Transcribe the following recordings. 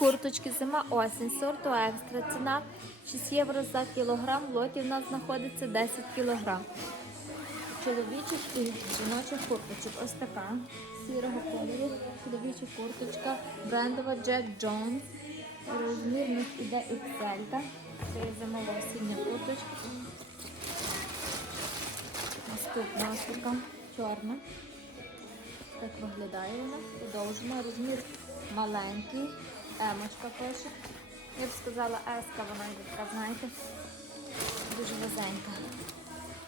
Курточки зима осінь, сорту екстра. Ціна 6 євро за кілограм. В лоті в нас знаходиться 10 кілограм. Чоловічих і жіночих курточок. Ось така сірого кольору. Чоловіча курточка. Брендова Jack Jones. Розмір в них іде XL. Це зимова осіння курточка. Наступна ось така чорна. Так виглядає вона. Подовжена. Розмір маленький. Емочка пише. Я б сказала еска, вона йде така, знаєте, дуже везенька.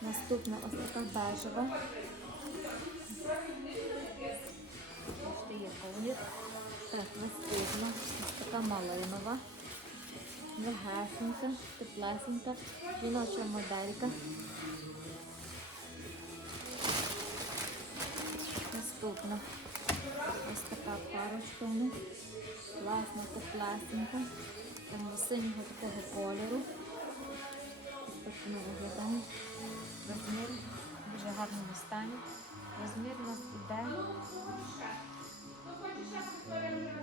Наступна ось така бежева. Наступна. Ось така малинова. Легесенька, теплесенька, жіноча моделька. Така парочка у них. Класна, теплесенька. Там синього такого кольору. Так вона виглядає. Розмір в дуже гарному стані. Розмір у нас іде.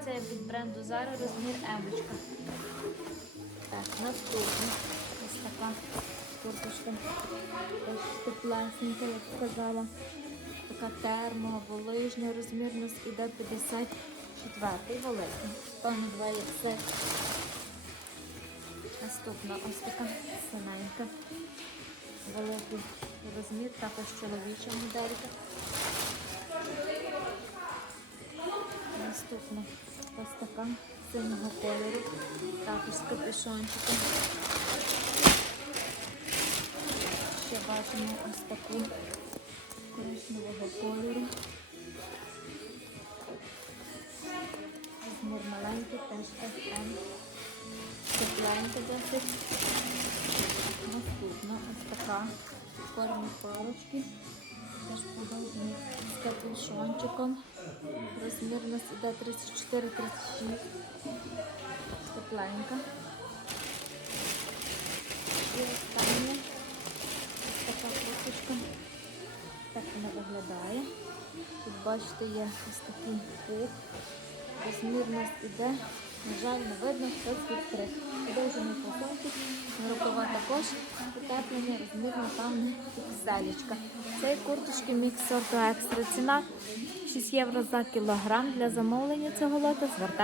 Це від бренду Zara розмір Емочка. Так, наступна. Ось така курточка. Теж теплесенька, як сказала. Волижня, розмір у нас іде 54 великий. Певно, два яйце. Наступна ось така синенька. Великий розмір, також чоловіча моделька. Наступна ось така синього кольору, також з капюшончиком. Ще бачимо ось таку Маленький, теж SM. Тепленька досить. Наступна ось така формі парочки. Теж подобні з капюшончиком. Розмір у нас іде 34-36. Тепленька. Виглядає. Тут бачите, є ось такий пух. Розмір у нас іде. На жаль, не видно, хто відкрив. Подовжений фасончик, рукава також утеплені, розмірно там залічка. Цей курточки мікс сорту екстра. Ціна 6 євро за кілограм. Для замовлення цього лота звертайтеся.